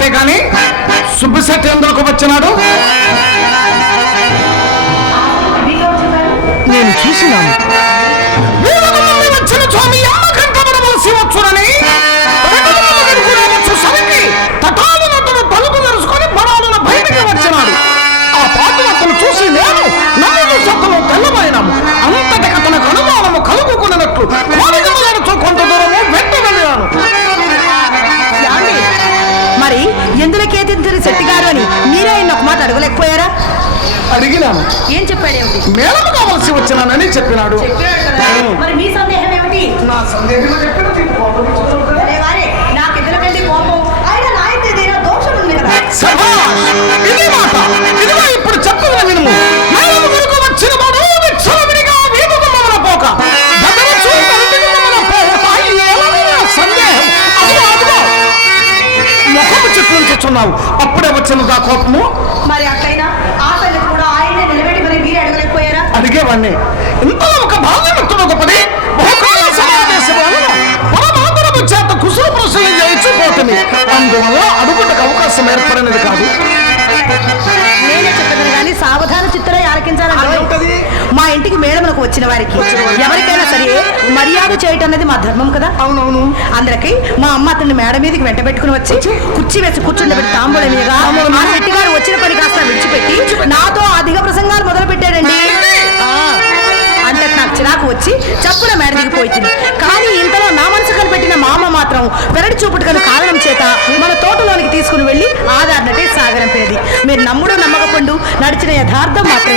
పొరపాటే కానీ సుబ్బిశెట్టి ఎందుకు వచ్చినాడు. నేను చూసినాను. వచ్చిన స్వామి అమ్మ కంటబడవలసి వచ్చునని అడిగినాను ఏం చెప్పాడేమిటి మేళము కావలసి వచ్చినానని చెప్పినాడు. చెప్పాడు మరి మీ సందేహం ఏమిటి? నా సందేహం! ఇది మాట. ఇదిగో ఇప్పుడు చెప్పిన వినుము. మేళము వరకు వచ్చిన వాడు విచ్చలవిడిగా పోక. సందేహం. అదిగో అదిగో. ముఖము చిట్లించుచున్నావు అప్పుడే వచ్చినదా కోపము? మరి అట్లయినా అడిగేవాణ్ణి ఇంతలో ఒక భాగ్యమిత్రుడు ఒకపడి బహుకాల సమావేశం వలన పరమాంతరము చేత కుసురు ప్రశ్నలు చేయించిపోతుంది. అందువల్ల అడుగుటకు అవకాశం ఏర్పడినది కాదు. కానీ సావధాన చిత్తులై ఆలకించాలని అదేంటది? మా ఇంటికి మేడమునకు వచ్చిన వారికి ఎవరికైనా సరే మర్యాద చేయటం అనేది మా ధర్మం కదా? అవునవును. అందరికి మా అమ్మ అతన్ని మేడ మీదకి వెంట పెట్టుకుని వచ్చి కుర్చీ వేసి కూర్చుండబెట్టి తాంబూలం మీదుగా ఆ శెట్టి గారు వచ్చిన పని కాస్త విడిచిపెట్టి నాతో అధిక ప్రసంగాలు మొదలు పెట్టాడండి నాకు వచ్చి చప్పున మేడదికి పోయింది. కానీ ఇంతలో నా మనసు కనిపెట్టిన మా అమ్మ మాత్రం పెరడి చూపుటకను కారణం చేత మన తోటలోనికి తీసుకుని వెళ్ళి ఆధారనటే సాగనంపేది మీరు నమ్ముడు నమ్మకపోండు నడిచిన యథార్థం మాత్రం